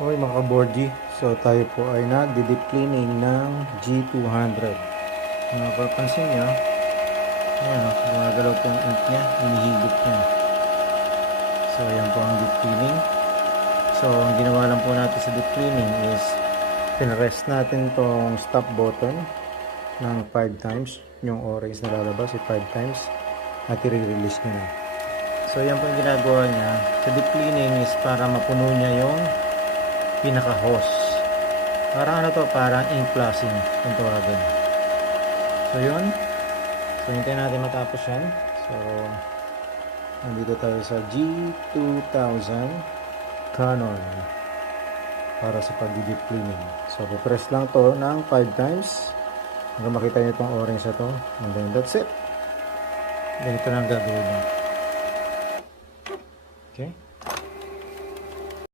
Okay mga kaborgi, so tayo po ay nag-deep cleaning ng G200. Kung napapansin nyo, ayan o, gumagalaw po ang ink nya, inihigit nya. So ayan po ang deep cleaning. So ang ginawa lang po natin sa deep cleaning is pinrest natin tong stop button ng 5 times. Yung orange na lalabas, 5 times at i-release nyo na. So yan po yung ginagawa niya. Sa deep cleaning is para mapuno niya yung pinaka-hose. Parang ano to, parang ink flushing kung tawagin. So yun. So hintayin natin matapos yan. So nandito tayo sa G2000 Canon para sa pag-deep cleaning. So press lang to ng 5 times hanggang makita nyo itong orange na to, and then that's it. Ganito na ang gagawin. Okay.